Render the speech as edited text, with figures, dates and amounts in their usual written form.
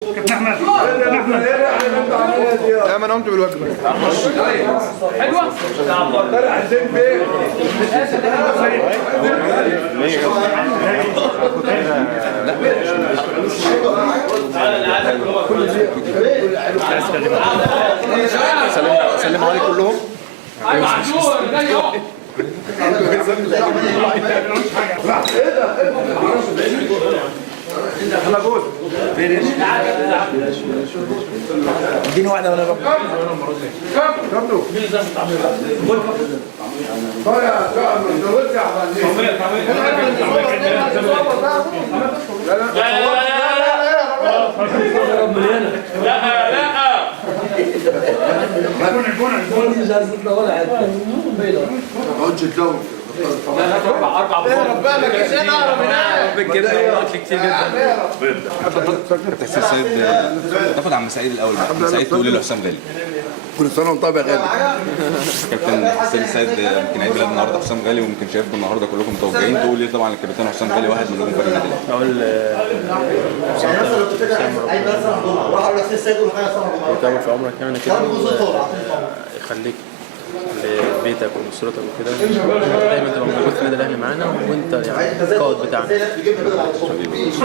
كابتن احمد احمد لا ما انا قمت بالواجب. حلوه عايزين فين؟ سلم عليكم كلهم. ايوه عاشور جاي اهو. اديني واحده وانا بقى. اربع كابتن حسين سيد تاخد عم سعيد الاول بقى. عم سعيد تقول له حسام غالي. كل سنه وانت طيب يا غالي. كابتن حسين سيد يمكن عيد ميلاد النهارده حسام غالي، ويمكن شايفكم النهارده كلكم متوجهين. تقول ايه طبعا الكابتن حسام غالي واحد من نجوم فريق النادي الاهلي. اقول يطول في عمرك يعني كده يخليك لبيتك واسرتك وكده، دايما تبقى موجود في النادي الاهلي معانا، وانت يعني القائد بتاعنا.